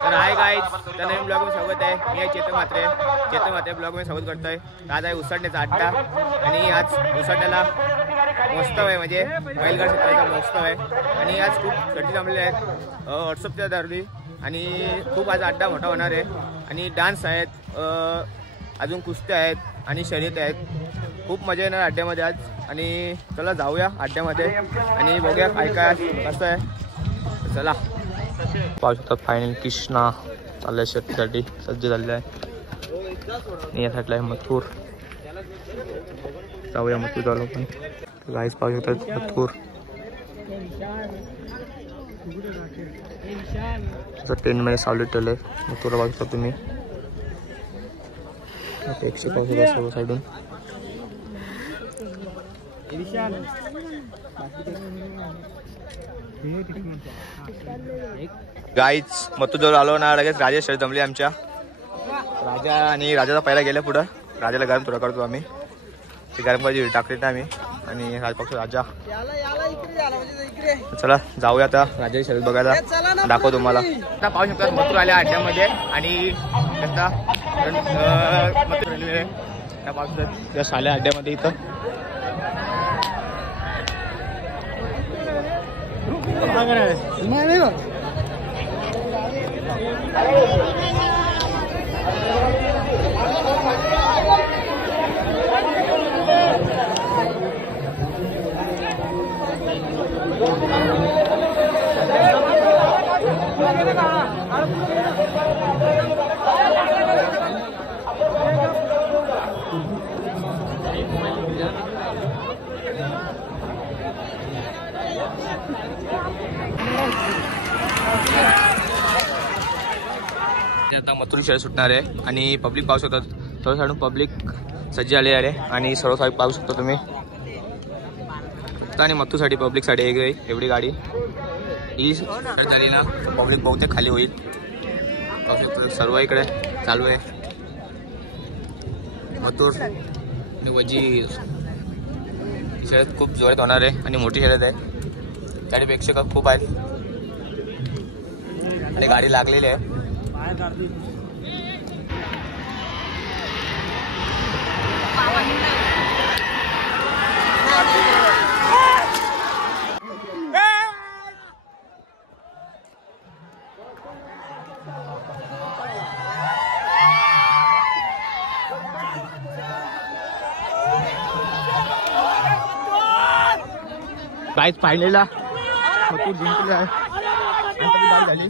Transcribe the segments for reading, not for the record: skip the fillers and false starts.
तर आहे गाईज, तर नवीन ब्लॉग में स्वागत आहे. मी आहे चेतन म्हात्रे ब्लॉग में स्वागत करतोय. आज आहे उसडण्याचा अड्डा आणि आज उसडण्याला महोत्सव आहे, म्हणजे बैलगाड क्षेत्राचा महोत्सव आहे. आणि आज खूप गर्दी जमलेले आहेत व्हॉट्सअपच्या दरदी आणि खूप आज अड्डा मोठा होणार आहे. आणि डान्स आहेत, अजून कुस्त्या आहेत आणि शर्यत आहेत. खूप मजा येणार अड्ड्यामध्ये आज. आणि चला जाऊया अड्ड्यामध्ये आणि बघूया काय काय कसं आहे. चला पाहू शकतात फायनल कृष्णा चालल्या शर्यतीसाठी सज्ज झालेला आहे. आणि या साईडला आहे मथुर. जाऊया मथुर झालो पण गाईस पाहू शकतात मथुर ट्रेन मध्ये सावलीत ठेवलं आहे. मथुरला पाहू शकता तुम्ही. एकशे पाहू शकता सर्व साईडून. गाईच मथुर जवळ आलो ना, लगेच राजा शर्यत जमली आमच्या. राजा आणि राजाचा पहिला गेला पुढं. राजाला गरम थोडा करतो आम्ही. ते गरम करायची टाकली ना आम्ही. आणि राजपक्ष राजा. चला जाऊया आता राजाची शर्यत बघायला, दाखव तुम्हाला. आता पाहू शकता मथुर आल्या अड्ड्यामध्ये आणि त्यांना पाहू शकतात आल्या अड्ड्यामध्ये. इथं आता मथुर शर्यत सुटणार आहे आणि पब्लिक पाहू शकतात. सर्व साईडून पब्लिक सज्ज आले आहे आणि सर्व साईड पाहू शकता तुम्ही. आणि मथुरसाठी पब्लिकसाठी एवढी गाडी ही शर्यत झाली ना, पब्लिक बहुतेक खाली होईल. पाहू शकतो सर्व इकडे चालू आहे. मथुर आणि वजीर शर्यत खूप जोरात होणार आहे आणि मोठी शर्यत आहे. गाडी प्रेक्षक खूप आहेत आणि गाडी लागलेली आहे. गाईज फायनलला मथुर जिंकले आहे. झाली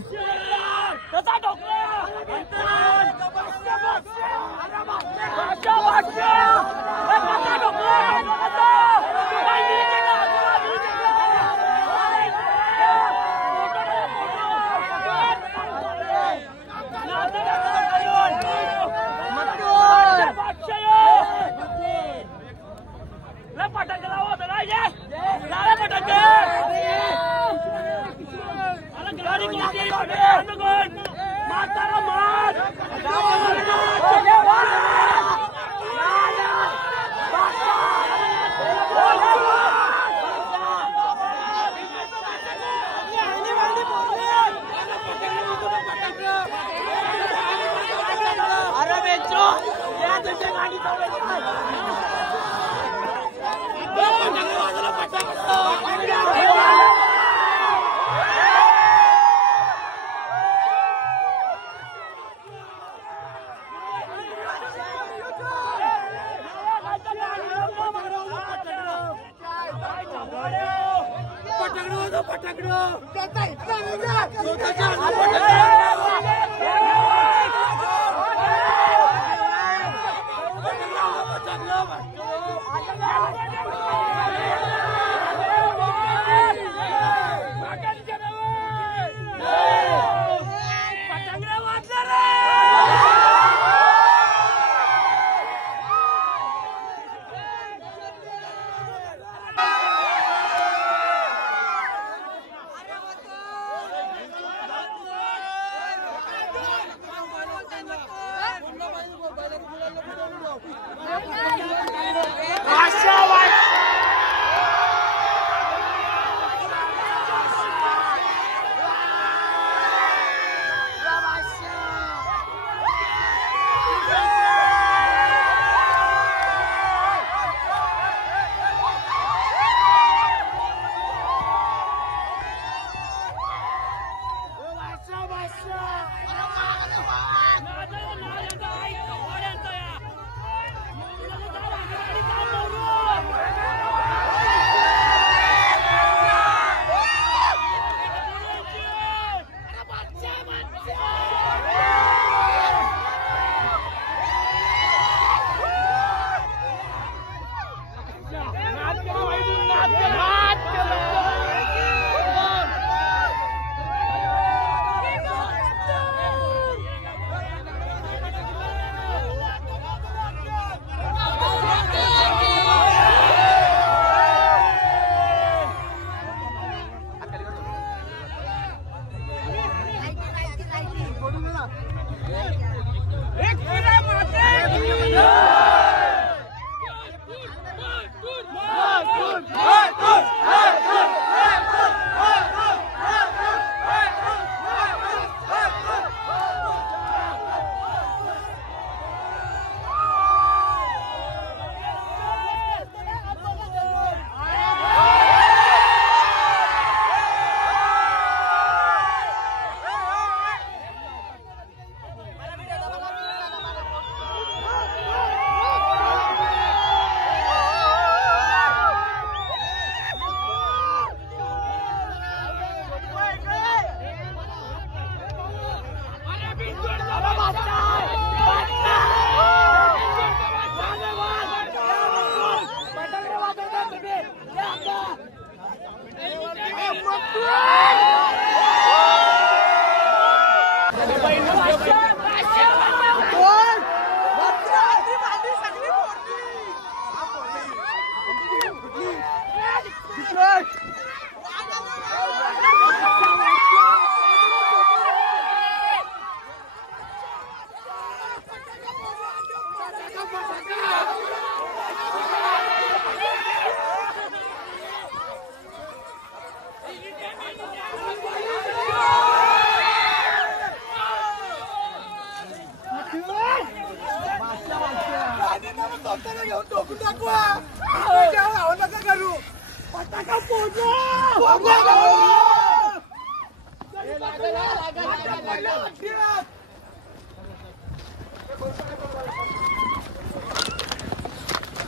Masya Allah.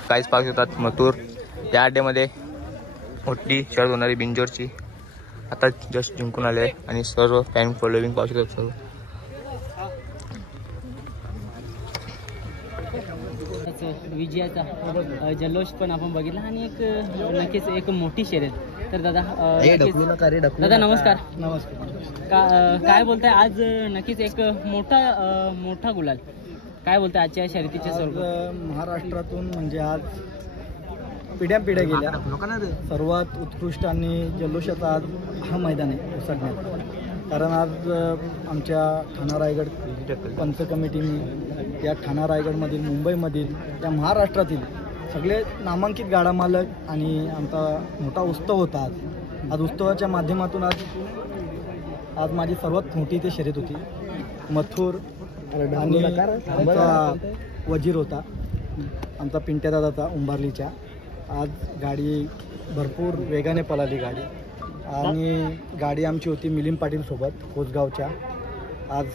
काहीच पाहू शकतात मथुर या अड्ड्यामध्ये मोठी शर्यत होणारी बिंजोरची आता जस्ट जिंकून आले आहे आणि सर्व फॅन फॉलोविंग पाहू शकतात सर्व. विजयाचा जल्लोष पण आपण बघितला आणि एक नक्कीच एक मोठी शर्यत. तर दादा दादा नमस्कार. काय बोलताय आज नक्कीच एक मोठा गुलाल काय बोलताय आजच्या शर्यतीचे स्वरूप? महाराष्ट्रातून म्हणजे आज पिढ्या गेल्या सर्वात उत्कृष्ट आणि जल्लोषाचा आज हा मैदान आहे उसडण्यात. कारण आज आमच्या ठाणा रायगड पंच कमिटीने या ठाणा रायगडमधील मुंबईमधील या महाराष्ट्रातील सगळे नामांकित गाडा मालक आणि आमचा मोठा उत्सव होता. आज उत्सवाच्या माध्यमातून आज माझी सर्वात मोठी इथे शर्यत होती. मथुर आणि आमचा वजीर होता आमचा पिंट्या दादाचा उंबारलीच्या. आज गाडी भरपूर वेगाने पळाली गाडी आणि गाडी आमची होती मिलिंद पाटील सोबत कोसगावच्या. आज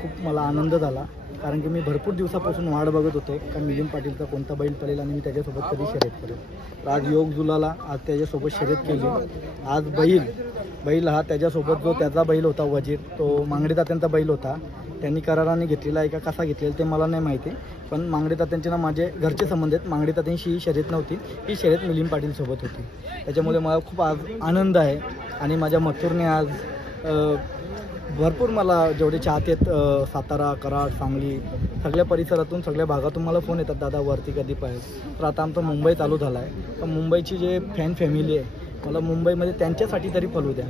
खूप मला आनंद झाला कारण की मी भरपूर दिवसापासून वाट बघत होतो का मिलिंद पाटीलचा कोणता बैल पळेल आणि मी त्याच्यासोबत कधी शर्यत करेल. तर आज योग जुलाला आज त्याच्यासोबत शर्यत केली. आज बैल हा त्याच्यासोबत जो त्याचा बैल होता वजीर तो मांगडे तात्यांचा बैल होता. त्यांनी कराराने घेतलेला आहे का कसा घेतलेला ते मला नाही माहिती पण मांगडे तात्यांचे ना माझे घरचे संबंध आहेत. मांगडे तात्यांशी ही शर्यत नव्हती ही शर्यत मिलिंद पाटीलसोबत होती. त्याच्यामुळे मला खूप आज आनंद आहे आणि माझ्या मथुरने आज भरपूर मला जेवढे चाहते आहेत सातारा कराड सांगली सगळ्या परिसरातून सगळ्या भागातून मला फोन येतात दादा वरती कधी पाहिजे. तर आता आमचा मुंबई चालू झाला आहे तर मुंबईची जे फॅन फॅमिली आहे मला मुंबईमध्ये त्यांच्यासाठी तरी पळू द्या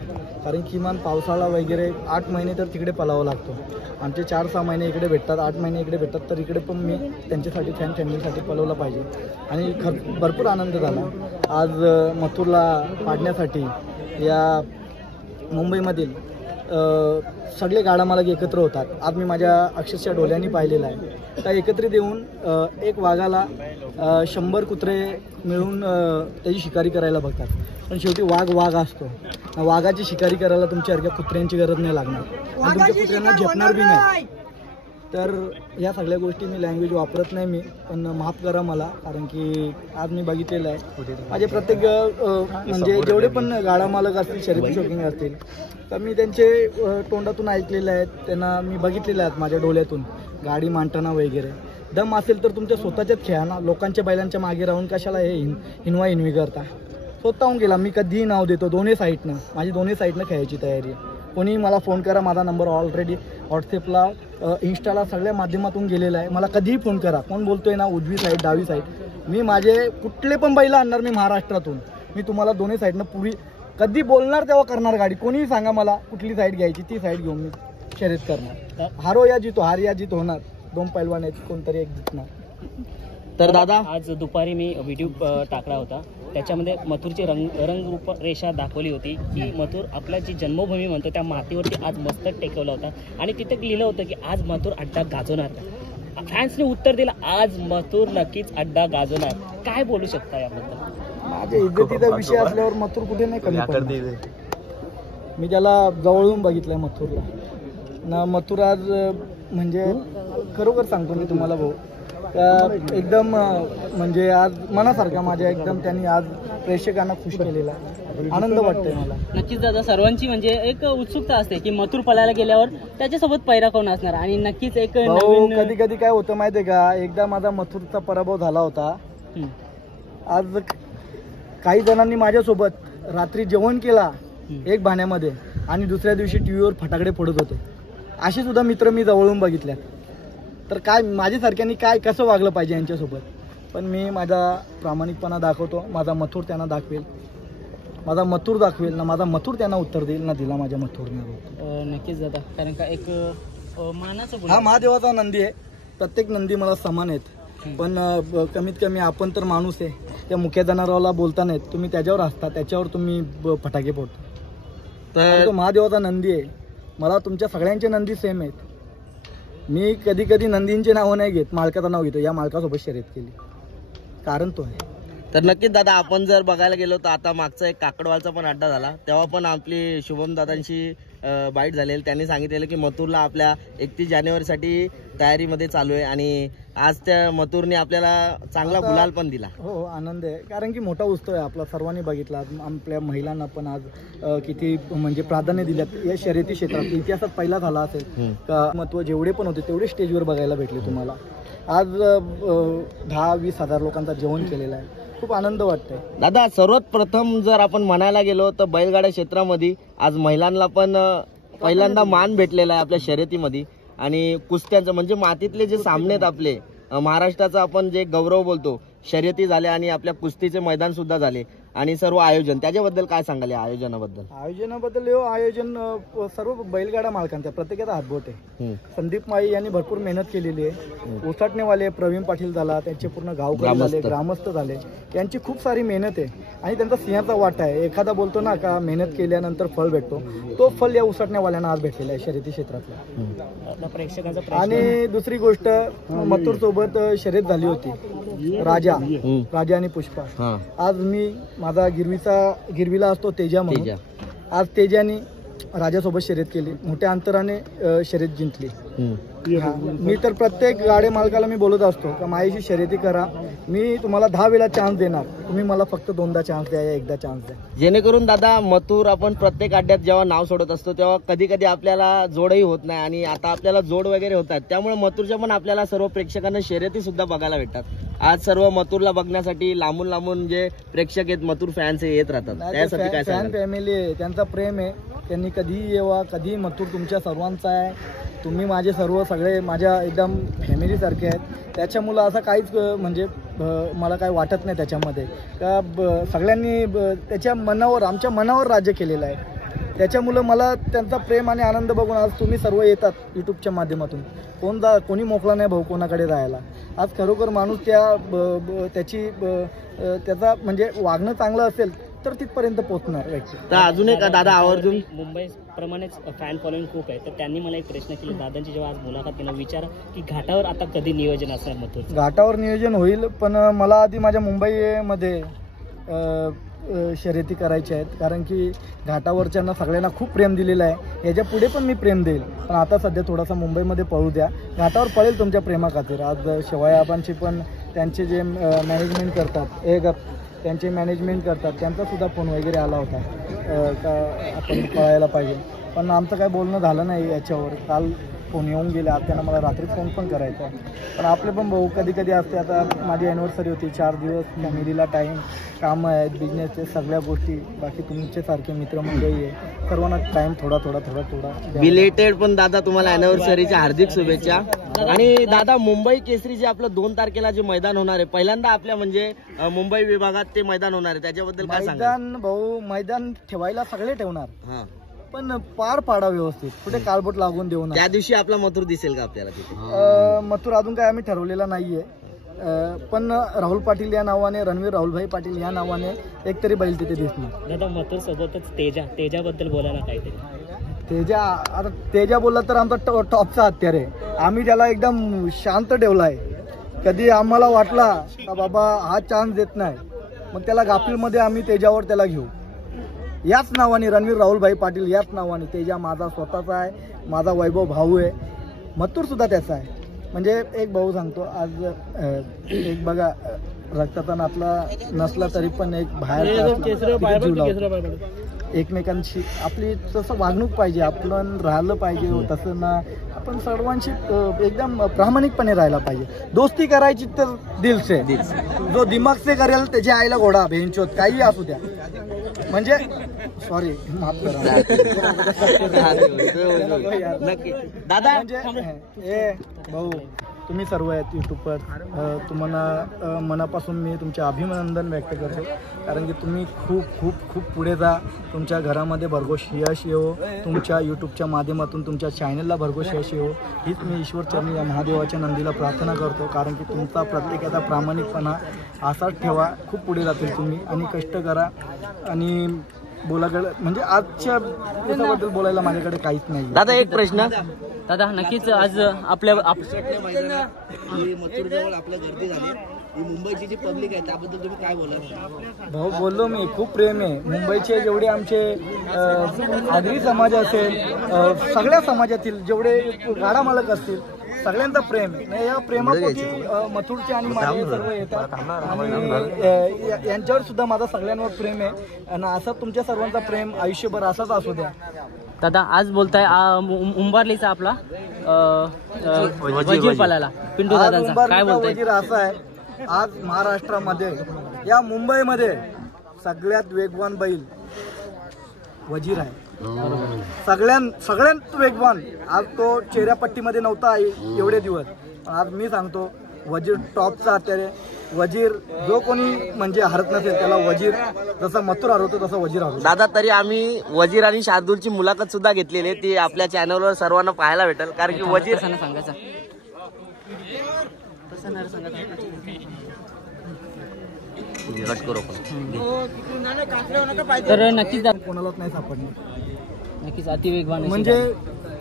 कारण किमान पावसाळा वगैरे 8 महिने तर तिकडे पळावं लागतो. आमचे 4-6 महिने इकडे भेटतात 8 महिने इकडे भेटतात तर इकडे पण मी त्यांच्यासाठी फॅन फॅमिलीसाठी पळवलं पाहिजे. आणि भरपूर आनंद झाला आज मथुरला पाडण्यासाठी. या मुंबईमधील सगळे गाडा मालक एकत्र होतात. आज मी माझ्या अक्षरशः डोळ्यांनी पाहिलेलं आहे. तर एकत्रित येऊन एक वाघाला 100 कुत्रे मिळून त्याची शिकारी करायला बघतात पण शेवटी वाघ असतो. वाघाची शिकारी करायला तुमच्यासारख्या कुत्र्यांची गरज नाही लागणार आणि तुमच्या कुत्र्यांना झेपणार बी नाही. तर ह्या सगळ्या गोष्टी मी लँग्वेज वापरत नाही मी पण माफ करा मला कारण की आज मी बघितलेलं आहे माझे प्रत्येक म्हणजे जेवढे पण गाडा मालक असतील शर्यती शौकीन असतील तर मी त्यांचे तोंडातून ऐकलेले आहेत त्यांना मी बघितलेले आहेत माझ्या डोळ्यातून गाडी मांडताना वगैरे. दम असेल तर तुमच्या स्वतःच्याच खेळा ना लोकांच्या बैलांच्या मागे राहून कशाला हे हिनवी करता. स्वतःहून गेला मी कधीही नाव देतो दोन्ही साईडनं माझी दोन्ही साईडनं खेळायची तयारी आहे. कोणी मला फोन करा माझा नंबर ऑलरेडी व्हॉट्सअपला इंस्टाला सगळ्या माध्यमातून गेलेला आहे. मला कधीही फोन करा कोण बोलतोय ना उजवी साईड डावी साईड मी माझे कुठले पण बैल आणणार मी महाराष्ट्रातून मी तुम्हाला दोन्ही साईडनं पुरी कधी बोलणार तेव्हा करणार गाडी. कोणीही सांगा मला कुठली साईड घ्यायची ती साईड घेऊन मी शर्यत करणार. हारो या जितो हार या जित होणार 2 पैलवान आहेत कोणतरी एक जिंकणार. तर दादा आज दुपारी मी व्हिडिओ टाकला होता त्याच्यामध्ये मथुरची रंगरूप रेषा दाखवली होती की मथुर आपला जी जन्मभूमी म्हणतो त्या मातीवरती आज मस्तक टेकवलं होतं आणि तिथे लिहिलं होतं की आज मथुर अड्डा गाजवणार. फॅन्सने उत्तर दिलं आज मथुर नक्कीच अड्डा गाजवणार. काय बोलू शकता याबद्दल? माझ्या इज्जतीचा विषय असल्यावर मथुर कुठे नाही कमी पडणार. मी त्याला जवळून बघितलंय मथुरला ना. मथुर आज म्हणजे खरोखर सांगतो मी तुम्हाला भाऊ एकदम म्हणजे आज मनासारखा माझ्या एकदम त्यांनी आज प्रेक्षकांना खुश केलेला आनंद वाटतोय मला. नक्कीच दादा सर्वांची म्हणजे एक उत्सुकता असते की मथुर पळायला गेल्यावर त्याच्यासोबत पैरा कोण असणार आणि नक्कीच एक कधी कधी काय होतं माहितीये का एकदा माझा मथुरचा पराभव झाला होता. आज काही जणांनी माझ्यासोबत रात्री जेवण केला एक भाण्यामध्ये आणि दुसऱ्या दिवशी टीव्हीवर फटाकडे फोडत होते. असे सुद्धा मित्र मी जवळून बघितल्यात. तर काय माझ्यासारख्यांनी काय कसं वागलं पाहिजे यांच्यासोबत. पण मी माझा प्रामाणिकपणा दाखवतो. माझा मथुर त्यांना दाखवेल माझा मथुर दाखवेल ना माझा मथुर त्यांना उत्तर देईल ना दिला माझ्या मथुरने. नक्कीच दादा कारण का एक मानाचं हा महादेवाचा नंदी आहे. प्रत्येक नंदी मला समान आहेत पण कमीत कमी आपण तर माणूस आहे. त्या मुख्य जनावराला बोलता नाहीत तुम्ही त्याच्यावर असता त्याच्यावर तुम्ही फटाके फोडता. तर तो महादेवाचा नंदी आहे. मला तुमच्या सगळ्यांचे नंदी सेम आहेत. मी कधी कधी नंदींचे नावं नाही घेत मालकाचं नाव घेतो. या मालकासोबत शर्यत केली कारण तो आहे तर नक्कीच दादा, आपण जर बघायला गेलो तर आता मागचा एक काकडवालचा पण अड्डा झाला, तेव्हा पण आपली शुभम दादांशी बाईट झालेली. त्यांनी सांगितलेलं की मथुरला आपल्या 31 जानेवारीसाठी तयारीमध्ये चालू आहे आणि आज त्या मथुरने आपल्याला चांगला गुलाल पण दिला. हो, आनंद आहे, कारण की मोठा उत्सव आहे आपला. सर्वांनी बघितला आपल्या महिलांना पण आज किती म्हणजे प्राधान्य दिल्यात या शर्यती क्षेत्रात. इतिहासात पहिला झाला असेल का महत्व जेवढे पण होते तेवढे स्टेजवर बघायला भेटले तुम्हाला. आज 10-20 हजार लोकांचा जेवण केलेलं आहे. खूप आनंद वाटतोय दादा. सर्वात प्रथम जर आपण म्हणायला गेलो तर बैलगाड्या क्षेत्रामध्ये आज महिलांना पण पहिल्यांदा मान भेटलेला आहे आपल्या शर्यतीमध्ये. आणि कुस्त्यांचं म्हणजे मातीतले जे सामने आहेत आपले महाराष्ट्राचा आपण जे गौरव बोलतो, शर्यती झाल्या आणि आपल्या कुस्तीचे मैदान सुद्धा झाले आणि सर्व आयोजन, त्याच्याबद्दल काय सांगाल या आयोजनाबद्दल? आयोजन सर्व बैलगाडा मालकांचा प्रत्येकाचा हातबोट आहे. संदीप माळी यांनी भरपूर मेहनत केलेली आहे. उसाटणेवाले प्रवीण पाटील झाला, त्यांचे पूर्ण गावकरी झाले, ग्रामस्थ झाले, यांची खूप सारी मेहनत आहे आणि त्यांचा सिंहाचा वाटा आहे. एखादा बोलतो ना का मेहनत केल्यानंतर फळ भेटतो, तो फळ या उसाटणेवाल्यांना आज भेटलेला आहे शर्यती क्षेत्रातला. प्रेक्षकांचा आणि दुसरी गोष्ट, मथुर सोबत शर्यत झाली होती, राजा आणि पुष्पा. आज मी माझा गिरवीला असतो तेजा म्हणून, आज तेजाने राजासोबत शर्यत केली, मोठ्या अंतराने शर्यत जिंकली. मी तर प्रत्येक गाडे मालकाला मी बोलत असतो का माझ्याशी शर्यती करा, मी तुम्हाला 10 वेळा चान्स देणार, तुम्ही मला फक्त 2दा चान्स द्या या 1दा चान्स द्या. जेणेकरून दादा मथुर आपण प्रत्येक अड्ड्यात जेव्हा नाव सोडत असतो तेव्हा कधी कधी आपल्याला जोडही होत नाही आणि आता आपल्याला जोड वगैरे होतात, त्यामुळे मथुरच्या पण आपल्याला सर्व प्रेक्षकांना शर्यती सुद्धा बघायला भेटतात. आज सर्व मथुरला बघण्यासाठी लांबून लांबून जे प्रेक्षक आहेत, मथुर फॅन्स येत राहतात, त्यासाठी काय फॅन फॅमिली आहे, त्यांचा प्रेम आहे. त्यांनी कधीही येवा, कधीही मथुर तुमच्या सर्वांचा आहे. तुम्ही माझे सगळे माझ्या एकदम फॅमिलीसारखे आहेत. त्याच्यामुळं असं काहीच म्हणजे मला काय वाटत नाही त्याच्यामध्ये का सगळ्यांनी त्याच्या मनावर, आमच्या मनावर राज्य केलेलं आहे. त्याच्यामुळं मला त्यांचा प्रेम आणि आनंद बघून आज तुम्ही सर्व येतात यूट्यूबच्या माध्यमातून. कोणी मोकळा नाही भाऊ कोणाकडे जायला. आज खरोखर माणूस त्याचा म्हणजे वागणं चांगलं असेल तर तिथपर्यंत पोहोचणार व्यक्ती. तर अजून एक दादा आवर्जून, मुंबई प्रमाणेच फॅन फॉलोइंग खूप आहे, तर त्यांनी मला एक प्रश्न केला दादांची जेव्हा आज मुलाखत केला, विचार की घाटावर आता कधी नियोजन असणार मथुर? घाटावर नियोजन होईल, पण मला आधी माझ्या मुंबईमध्ये शर्यती करायच्या आहेत, कारण की घाटावरच्यांना सगळ्यांना खूप प्रेम दिलेलं आहे. याच्या पुढे पण मी प्रेम देईल, पण आता सध्या थोडासा मुंबईमध्ये पळू द्या. घाटावर पळेल तुमच्या प्रेमाखातीर. आज शिवायाबांची पण त्यांचे जे मॅनेजमेंट करतात, त्यांचे मॅनेजमेंट करतात, त्यांचा सुद्धा फोन वगैरे आला होता का आपण पळायला पाहिजे, पण आमचं काय बोलणं झालं नाही याच्यावर. काल फोन येऊन गेले, आज त्यांना मला रात्री फोन पण करायचा. पण आपले पण भाऊ कधी कधी असते. आता माझी ॲनिव्हर्सरी होती, 4 दिवस फॅमिलीला टाईम, कामं आहेत, बिझनेसचे सगळ्या गोष्टी, बाकी तुमच्यासारखे मित्रमंडळी आहे, सर्वांना टाईम थोडा बिलेटेड. पण दादा तुम्हाला ॲनिव्हर्सरीच्या हार्दिक शुभेच्छा. आणि दादा, मुंबई केसरी जे आपलं 2 तारखेला जे मैदान होणार आहे, पहिल्यांदा आपल्या म्हणजे मुंबई विभागात ते मैदान होणार आहे, त्याच्याबद्दल काय सांगा? भाऊ मैदान ठेवायला सगळे ठेवणार, पण पार पाडा व्यवस्थित, कुठे कालबोट लागून देऊ नये. त्या दिवशी आपला मथुर दिसेल का आपल्याला तिथे? मथुर अजून काय आम्ही ठरवलेला नाहीये, पण राहुल पाटील या नावाने, रणवीर राहुलभाई पाटील या नावाने एक तरी बैल तिथे दिसणार. दादा मथुर सोबतच तेजाबद्दल बोलायला काहीतरी. तेजा बोलला तर आमचा टॉपचा हत्यार आहे. आम्ही त्याला एकदम शांत ठेवलाय. कधी आम्हाला वाटला का बाबा हा चान्स देत नाही, मग त्याला गाफीलमध्ये आम्ही तेजावर त्याला घेऊ. याच नावाने रणवीर राहुलभाई पाटील, याच नावाने तेजा माझा स्वतःचा आहे, माझा वैभव भाऊ आहे. मथुर सुद्धा त्याचा आहे. म्हणजे एक भाऊ सांगतो, आज एक बघा, रक्ताचा नातला नसला तरी पण एक बाहेर एकमेकांशी आपली तसं वागणूक पाहिजे, आपण राहिलं पाहिजे तसं ना. आपण सर्वांशी एकदम प्रामाणिकपणे राहायला पाहिजे. दोस्ती करायची तर दिल से, जो दिमाग से करेल त्याच्या आईला घोडा भेंचोत, काही असू द्या. म्हणजे सॉरी, माफ करा दादा. म्हणजे भाऊ, तुम्ही सर्व आहेत यूट्यूबवर, तुम्हाला मनापासून मी तुमचे अभिनंदन व्यक्त करतो, कारण की तुम्ही खूप खूप खूप पुढे जा. तुमच्या घरामध्ये भरघोस यश येवो, तुमच्या यूट्यूबच्या माध्यमातून तुमच्या चॅनलला भरघोस यश येवो, हीच मी ईश्वरचरणी या महादेवाच्या नंदीला प्रार्थना करतो. कारण की तुमचा प्रत्येकाचा प्रामाणिकपणा असाच ठेवा, खूप पुढे जातील तुम्ही, आणि कष्ट करा. आणि म्हणजे आजच्या दिवसाबद्दल बोलायला माझ्याकडे काहीच नाही. दादा एक प्रश्न. दादा नक्कीच आज आपल्या मथुरजवळ आपल्या गर्दी झाली, ही मुंबईची जी पब्लिक आहे त्याबद्दल तुम्ही काय बोला? भाऊ बोललो मी, खूप प्रेम आहे मुंबईचे. जेवढे आमचे आगरी समाज असेल, सगळ्या समाजातील जेवढे गाडा मालक असतील, सगळ्यांचा प्रेम आहे. या प्रेमापोटी मथुरचे आणि माझे सर्व येतात आणि यांच्यावर सुद्धा माझा सगळ्यांवर प्रेम आहे आणि असं तुमच्या सर्वांचा प्रेम आयुष्यभर असाच असू द्या. दादा आज बोलताय उंबारलीचा आपला वजीर पळाला, पिंटू दादांचा, काय बोलताय? वजीर असा आहे, आज महाराष्ट्रामध्ये या मुंबईमध्ये सगळ्यात वेगवान बैल वजीर आहे. सगळ्यात वेगवान. आज तो चेहऱ्यापट्टीमध्ये नव्हता एवढे दिवस, आज मी सांगतो वजीर टॉपचा. અત્યારે वजीर जो कोणी म्हणजे हरत नसेल त्याला वजीर जसा मथुर हरवतो तसा वजीर हरवतो. दादा तरी आम्ही वजीर आणि शार्दूलची मुलाखत सुद्धा घेतलेली आहे, ती आपल्या चॅनलवर सर्वांना पाहायला भेटेल. कारण की वजीर सांगायचा तर नक्कीच कोणालाच नाही सापडणार. नक्कीच अतिवेगवान म्हणजे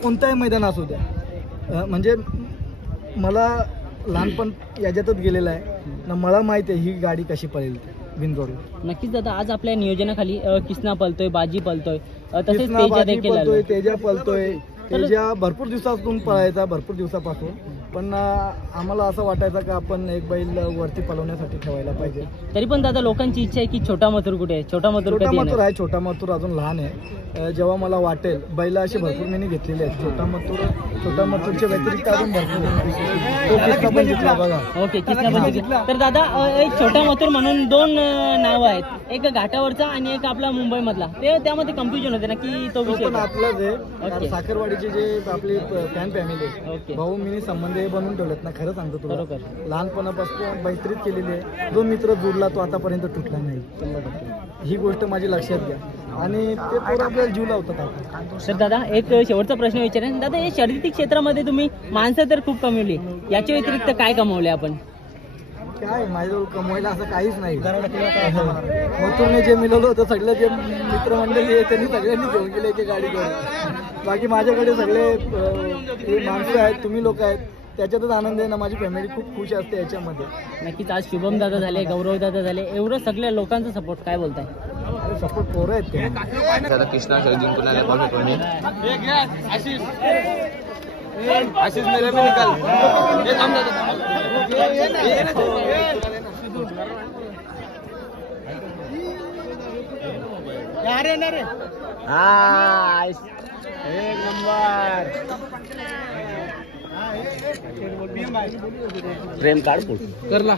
कोणताही मैदान असू द्या. म्हणजे मला लहानपण याच्यातच गेलेलं आहे ना, मला माहिती आहे ही गाडी कशी पळेल बिनजोडला. नक्कीच दादा आज आपल्या नियोजनाखाली किसना पळतोय, बाजी पळतोय, तसेच कृष्णा तेजा बाजी देखील पळतोय, आलाय. तेजा पळतोय. तेजा भरपूर दिवसापासून पळायचा, भरपूर दिवसापासून. पण आम्हाला असं वाटायचं की आपण एक बैल वरती पळवण्यासाठी ठेवायला पाहिजे. तरी पण दादा लोकांची इच्छा आहे की छोटा मथुर कुठे आहे, छोटा मथुर छोटा कधी मथुर येणार? आहे, छोटा मथुर अजून लहान आहे. जेव्हा मला वाटेल, बैल अशी भरपूर मी घेतलेली आहेत. छोटा मथुरच्या व्यतिरिक्त अजून भरपूर आहे. तो किस्सा पण जिंकला बघा. ओके, किसना पण जिंकला. तर दादा एक छोटा मथुर म्हणून दोन नाव आहेत, एक घाटावरचा आणि एक आपला मुंबई मधला. ते त्यामध्ये कन्फ्युजन होते ना की तो तो विषय पण आपलाच आहे. कारण ओके. साखरवाडीचे जे आपली फॅन फॅमिली आहे, ओके. भाऊ मी संबंध हे बनवून ठेवलेत ना. खरं सांगतो तुला, बरोबर. लहानपणापासून मैत्रीत केलेली आहे. जो मित्र जुळला तो आतापर्यंत तुटला नाही. 100%. ही गोष्ट माझी लक्षात घ्या. आणि ते पोरं आपल्याला जीव लावतात आपण. तर दादा एक शेवटचा प्रश्न विचारेन. दादा हे शर्यती क्षेत्रामध्ये तुम्ही माणसं तर खूप कमवली, याच्या व्यतिरिक्त काय कमवले आपण? काय माझ्याजवळ कमवायला असं काहीच नाही. मथुरने जे मिळवलं होतं सगळं, जे मित्रमंडळी आहे त्यांनी सगळ्यांनी घेऊन गेले एके गाडीवर. बाकी माझ्याकडे सगळे माणसं आहेत, तुम्ही लोक आहेत, त्याच्यातच आनंद आहे ना. माझी फॅमिली खूप खुश असते याच्यामध्ये. नक्कीच आज शुभम दादा झाले, गौरव दादा झाले, एवढं सगळ्या लोकांचा सपोर्ट, काय बोलताय? सपोर्ट पोरं आहेत ते. कृष्णा जिंकून आले बॉल फेकून. आशीष मेरे पे निकल. ये थांब एक नंबर. प्रेम कार्ड करला.